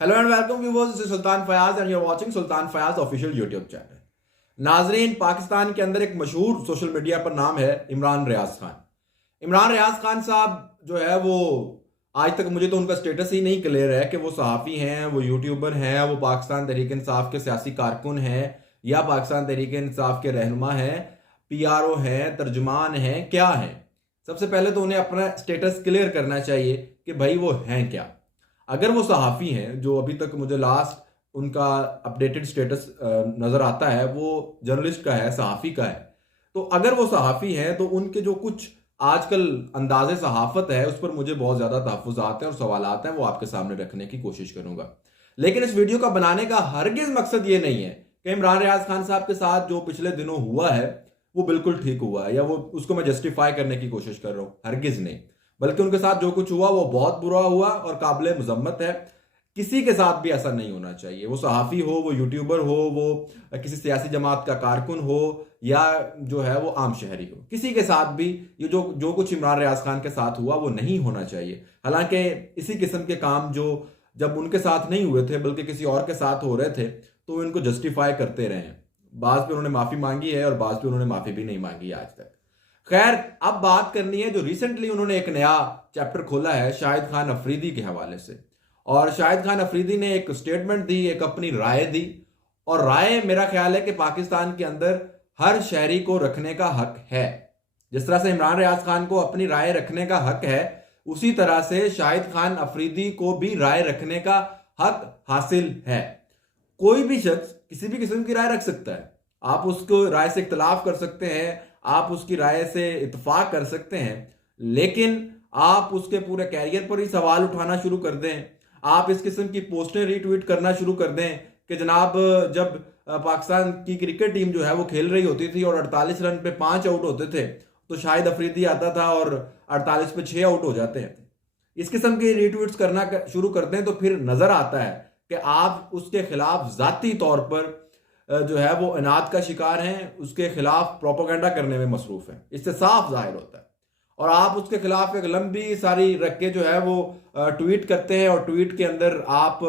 Hello and welcome viewers, this is Sultan Fayaz and you are watching Sultan Fayaz official YouTube channel. नाजरीन, पाकिस्तान के अंदर एक मशहूर सोशल मीडिया पर नाम है इमरान रियाज खान। इमरान रियाज खान साहब जो है वो आज तक मुझे तो उनका स्टेटस ही नहीं क्लियर है कि वो सहाफ़ी हैं, वो यूट्यूबर हैं, वो पाकिस्तान तहरीक इंसाफ के सियासी कारकुन हैं या पाकिस्तान तहरीक इंसाफ के रहनुमा हैं, पीआरओ हैं, तर्जुमान हैं, क्या हैं। सबसे पहले तो उन्हें अपना स्टेटस क्लियर करना चाहिए कि भाई वो हैं क्या। अगर वो सहाफ़ी हैं, जो अभी तक मुझे लास्ट उनका अपडेटेड स्टेटस नज़र आता है वो जर्नलिस्ट का है, सहाफ़ी का है, तो अगर वो सहाफ़ी हैं तो उनके जो कुछ आजकल अंदाज़े सहाफ़त है उस पर मुझे बहुत ज़्यादा तहफ़्फ़ुज़ात हैं और सवालात हैं, वो आपके सामने रखने की कोशिश करूँगा। लेकिन इस वीडियो का बनाने का हरगिज़ मकसद ये नहीं है कि इमरान रियाज खान साहब के साथ जो पिछले दिनों हुआ है वो बिल्कुल ठीक हुआ है या वो उसको मैं जस्टिफाई करने की कोशिश कर रहा हूँ, हरगिज़ नहीं। बल्कि उनके साथ जो कुछ हुआ वो बहुत बुरा हुआ और काबिल मजम्मत है। किसी के साथ भी ऐसा नहीं होना चाहिए, वो सहाफ़ी हो, वो यूट्यूबर हो, वो किसी सियासी जमात का कारकुन हो या जो है वो आम शहरी हो, किसी के साथ भी ये जो जो कुछ इमरान रियाज खान के साथ हुआ वो नहीं होना चाहिए। हालांकि इसी किस्म के काम जो जब उनके साथ नहीं हुए थे बल्कि किसी और के साथ हो रहे थे तो इनको जस्टिफाई करते रहे हैं। बाज़ पे उन्होंने माफ़ी मांगी है और बाज़ पे उन्होंने माफ़ी भी नहीं मांगी आज तक। खैर, अब बात करनी है जो रिसेंटली उन्होंने एक नया चैप्टर खोला है शाहिद खान अफरीदी के हवाले से। और शाहिद खान अफरीदी ने एक स्टेटमेंट दी, एक अपनी राय दी। और राय मेरा ख्याल है कि पाकिस्तान के अंदर हर शहरी को रखने का हक है। जिस तरह से इमरान रियाज खान को अपनी राय रखने का हक है, उसी तरह से शाहिद खान अफरीदी को भी राय रखने का हक हासिल है। कोई भी शख्स किसी भी किस्म की राय रख सकता है। आप उसको राय से इख्तलाफ कर सकते हैं, आप उसकी राय से इत्तेफाक कर सकते हैं, लेकिन आप उसके पूरे कैरियर पर ही सवाल उठाना शुरू कर दें, आप इस किस्म की पोस्टें रीट्वीट करना शुरू कर दें कि जनाब जब पाकिस्तान की क्रिकेट टीम जो है वो खेल रही होती थी और 48 रन पे 5 आउट होते थे तो शाहिद अफरीदी आता था और 48 पे 6 आउट हो जाते हैं। इस किस्म के रीट्वीट्स करना शुरू कर दें तो फिर नजर आता है कि आप उसके खिलाफ जाती तौर पर जो है वो अनाद का शिकार हैं, उसके खिलाफ प्रोपोगंडा करने में मसरूफ हैं। इससे साफ जाहिर होता है। और आप उसके खिलाफ एक लंबी सारी रख के जो है वो ट्वीट करते हैं और ट्वीट के अंदर आप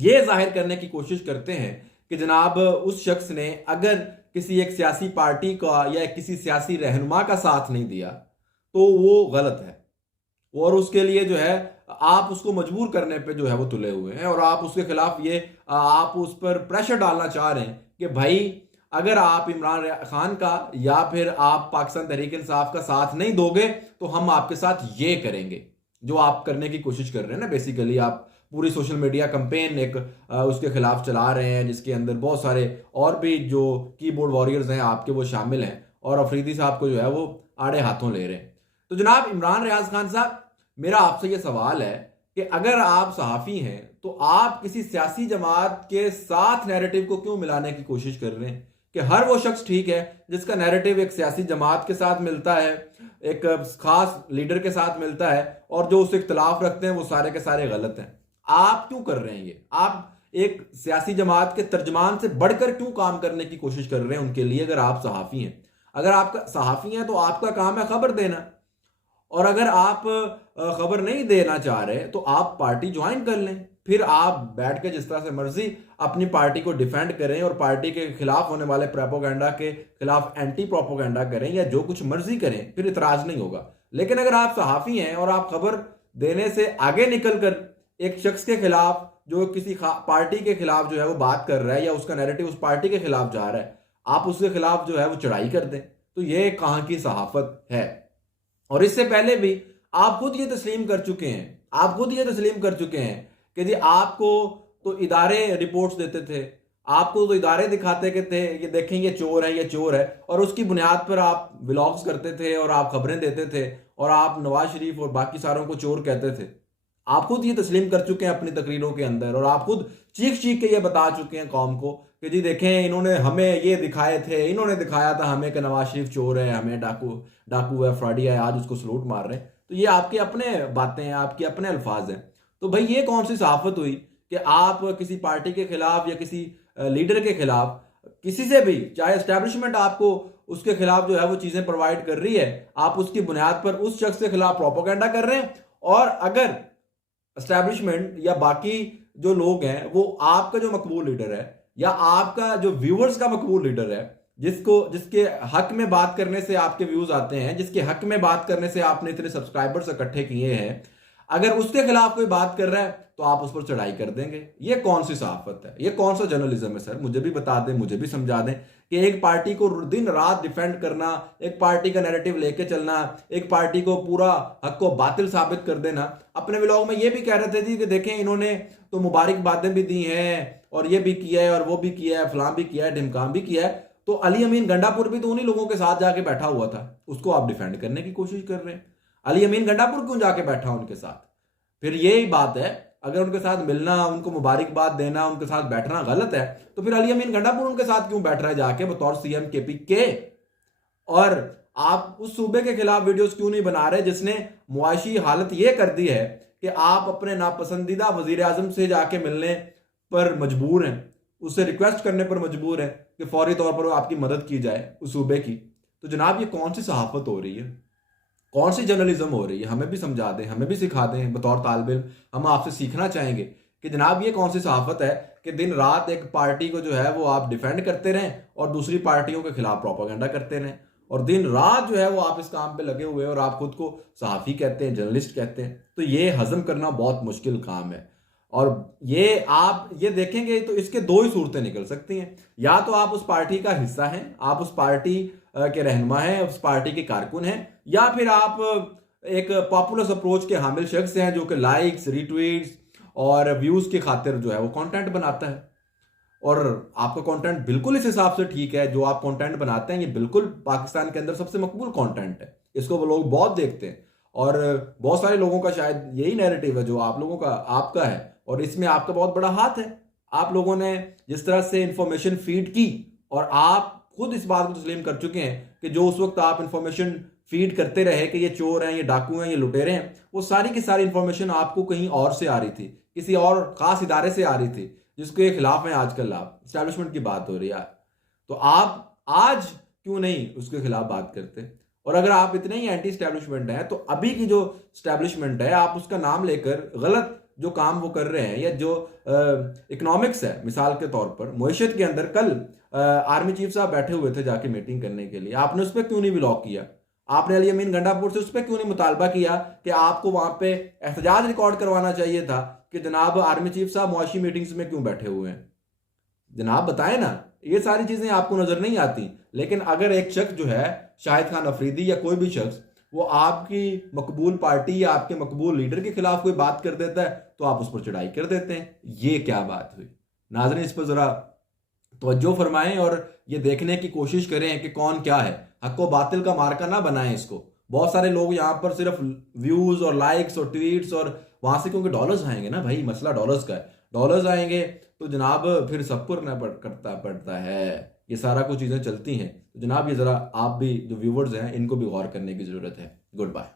ये जाहिर करने की कोशिश करते हैं कि जनाब उस शख्स ने अगर किसी एक सियासी पार्टी का या किसी सियासी रहनुमा का साथ नहीं दिया तो वो गलत है। और उसके लिए जो है आप उसको मजबूर करने पे जो है वो तुले हुए हैं और आप उसके खिलाफ ये आप उस पर प्रेशर डालना चाह रहे हैं कि भाई अगर आप इमरान खान का या फिर आप पाकिस्तान तहरीक इंसाफ का साथ नहीं दोगे तो हम आपके साथ ये करेंगे। जो आप करने की कोशिश कर रहे हैं ना, बेसिकली आप पूरी सोशल मीडिया कंपेन एक उसके खिलाफ चला रहे हैं जिसके अंदर बहुत सारे और भी जो कीबोर्ड वॉरियर्स हैं आपके वो शामिल हैं और अफरीदी साहब को जो है वो आड़े हाथों ले रहे हैं। तो जनाब इमरान रियाज खान साहब, मेरा आपसे ये सवाल है कि अगर आप सहाफ़ी हैं तो आप किसी सियासी जमात के साथ नैरेटिव को क्यों मिलाने की कोशिश कर रहे हैं कि हर वो शख्स ठीक है जिसका नैरेटिव एक सियासी जमात के साथ मिलता है, एक खास लीडर के साथ मिलता है, और जो उससे इख्तलाफ रखते हैं वो सारे के सारे गलत हैं। आप क्यों कर रहे हैं ये? आप एक सियासी जमात के तर्जमान से बढ़कर क्यों काम करने की कोशिश कर रहे हैं उनके लिए? अगर आप सहाफ़ी हैं, अगर आप सहाफ़ी हैं तो आपका काम है खबर देना। और अगर आप खबर नहीं देना चाह रहे तो आप पार्टी ज्वाइन कर लें, फिर आप बैठ के जिस तरह से मर्जी अपनी पार्टी को डिफेंड करें और पार्टी के खिलाफ होने वाले प्रोपोगंडा के खिलाफ एंटी प्रोपोगंडा करें या जो कुछ मर्जी करें, फिर इतराज नहीं होगा। लेकिन अगर आप सहाफ़ी हैं और आप खबर देने से आगे निकल कर एक शख्स के खिलाफ जो किसी पार्टी के खिलाफ जो है वो बात कर रहा है या उसका नैरेटिव उस पार्टी के खिलाफ जा रहा है, आप उसके खिलाफ जो है वो चढ़ाई कर दें, तो ये कहाँ की सहाफत है? और इससे पहले भी आप खुद ये तस्लीम कर चुके हैं, आप खुद ये तस्लीम कर चुके हैं कि जी आपको तो इदारे रिपोर्ट्स देते थे, आपको तो इदारे दिखाते के थे ये देखें ये चोर है, ये चोर है, और उसकी बुनियाद पर आप व्लॉग्स करते थे और आप खबरें देते थे और आप नवाज शरीफ और बाकी सारों को चोर कहते थे। आप खुद ये तस्लीम कर चुके हैं अपनी तकरीरों के अंदर और आप खुद चीख चीख के ये बता चुके हैं कौम को कि जी देखें इन्होंने हमें ये दिखाए थे, इन्होंने दिखाया था हमें कि नवाज शरीफ चोर है, हमें डाकू है, फ्रॉडिया है, आज उसको सलूट मार रहे हैं। तो ये आपकी अपने बातें हैं, आपके अपने अल्फाज हैं। तो भाई ये कौन सी सहाफत हुई कि आप किसी पार्टी के खिलाफ या किसी लीडर के खिलाफ, किसी से भी, चाहे एस्टैब्लिशमेंट आपको उसके खिलाफ जो है वो चीजें प्रोवाइड कर रही है, आप उसकी बुनियाद पर उस शख्स के खिलाफ प्रोपोगंडा कर रहे हैं। और अगर एस्टैब्लिशमेंट या बाकी जो लोग हैं वो आपका जो मकबूल लीडर है या आपका जो व्यूअर्स का मकबूल लीडर है, जिसके हक में बात करने से आपके व्यूज आते हैं, जिसके हक में बात करने से आपने इतने सब्सक्राइबर्स इकट्ठे किए हैं, अगर उसके खिलाफ कोई बात कर रहा है तो आप उस पर चढ़ाई कर देंगे। ये कौन सी सहाफत है, ये कौन सा जर्नलिज्म है सर? मुझे भी बता दें, मुझे भी समझा दें कि एक पार्टी को दिन रात डिफेंड करना, एक पार्टी का नैरेटिव लेके चलना, एक पार्टी को पूरा हक को बातिल साबित कर देना। अपने व्लॉग में ये भी कह रहे थे जी कि देखें इन्होंने तो मुबारकबादें भी दी हैं और ये भी किया है और वो भी किया है, फलां भी किया है, ढिमकाम भी किया है। तो अली अमीन गंडापुर भी तो उन्हीं लोगों के साथ जाके बैठा हुआ था, उसको आप डिफेंड करने की कोशिश कर रहे हैं। अली अमीन गंडापुर क्यों जाके बैठा उनके साथ? फिर यही बात है, अगर उनके साथ मिलना, उनको मुबारकबाद देना, उनके साथ बैठना गलत है तो फिर अली अमीन गंडापुर उनके साथ क्यों बैठ रहा है जाके बतौर सीएम केपी के? और आप उस सूबे के खिलाफ वीडियोस क्यों नहीं बना रहे जिसने मुआशी हालत यह कर दी है कि आप अपने नापसंदीदा वजीर आजम से जाके मिलने पर मजबूर हैं, उससे रिक्वेस्ट करने पर मजबूर हैं कि फौरी तौर पर आपकी मदद की जाए उस सूबे की। तो जनाब ये कौन सी सहाफत हो रही है, कौन सी जर्नलिज्म हो रही है? हमें भी समझा दें, हमें भी सिखा दें। बतौर तालिब इल्म हम आपसे सीखना चाहेंगे कि जनाब ये कौन सी सहाफत है कि दिन रात एक पार्टी को जो है वो आप डिफेंड करते रहें और दूसरी पार्टियों के खिलाफ प्रोपागेंडा करते रहें, और दिन रात जो है वो आप इस काम पे लगे हुए हैं और आप खुद को सहाफ़ी कहते हैं, जर्नलिस्ट कहते हैं। तो ये हजम करना बहुत मुश्किल काम है। और ये आप ये देखेंगे तो इसके दो ही सूरतें निकल सकती हैं, या तो आप उस पार्टी का हिस्सा हैं, आप उस पार्टी के रहनुमा हैं, उस पार्टी के कारकुन हैं, या फिर आप एक पॉपुलर अप्रोच के हामिल शख्स हैं जो कि लाइक्स, रीट्वीट्स और व्यूज की खातिर जो है वो कंटेंट बनाता है। और आपका कंटेंट बिल्कुल इस हिसाब से ठीक है, जो आप कंटेंट बनाते हैं ये बिल्कुल पाकिस्तान के अंदर सबसे मकबूल कंटेंट है, इसको वो लोग बहुत देखते हैं और बहुत सारे लोगों का शायद यही नैरेटिव है जो आप लोगों का, आपका है, और इसमें आपका बहुत बड़ा हाथ है। आप लोगों ने जिस तरह से इंफॉर्मेशन फीड की और आप खुद इस बात को तस्लीम कर चुके हैं कि जो उस वक्त आप इंफॉर्मेशन फीड करते रहे कि ये चोर हैं, ये डाकू हैं, ये लुटेरे हैं, वो सारी की सारी इंफॉर्मेशन आपको कहीं और से आ रही थी, किसी और खास इदारे से आ रही थी जिसके खिलाफ में आजकल आप स्टैब्लिशमेंट की बात हो रही है। तो आप आज क्यों नहीं उसके खिलाफ बात करते? और अगर आप इतने ही एंटी स्टैब्लिशमेंट हैं तो अभी की जो स्टैब्लिशमेंट है आप उसका नाम लेकर गलत जो काम वो कर रहे हैं, या जो इकोनॉमिक्स है, मिसाल के तौर पर मुईशत के अंदर कल आर्मी चीफ साहब बैठे हुए थे जाके मीटिंग करने के लिए, आपने उस पर क्यों नहीं ब्लॉक किया? आपने अली अमीन गंडापुर से उस पर क्यों नहीं मुतालबा किया कि आपको वहां पे एहतजाज रिकॉर्ड करवाना चाहिए था कि जनाब आर्मी चीफ साहब मुआशी मीटिंग्स में क्यों बैठे हुए हैं? जनाब बताएं ना, ये सारी चीजें आपको नजर नहीं आती। लेकिन अगर एक शख्स जो है, शाहिद खान अफरीदी या कोई भी शख्स, वो आपकी मकबूल पार्टी या आपके मकबूल लीडर के खिलाफ कोई बात कर देता है तो आप उस पर चढ़ाई कर देते हैं। ये क्या बात हुई? नाज़रीन इस पर जरा तवज्जो फरमाएं और ये देखने की कोशिश करें कि कौन क्या है। हक व बातिल का मार्का ना बनाएं इसको। बहुत सारे लोग यहाँ पर सिर्फ व्यूज और लाइक्स और ट्वीट्स, और वहां से क्योंकि डॉलर्स आएंगे ना भाई, मसला डॉलर्स का है, डॉलर्स आएंगे तो जनाब फिर सब करना पड़ता है, ये सारा कुछ चीज़ें चलती हैं। तो जनाब ये ज़रा आप भी जो व्यूवर्स हैं इनको भी गौर करने की ज़रूरत है। Good bye.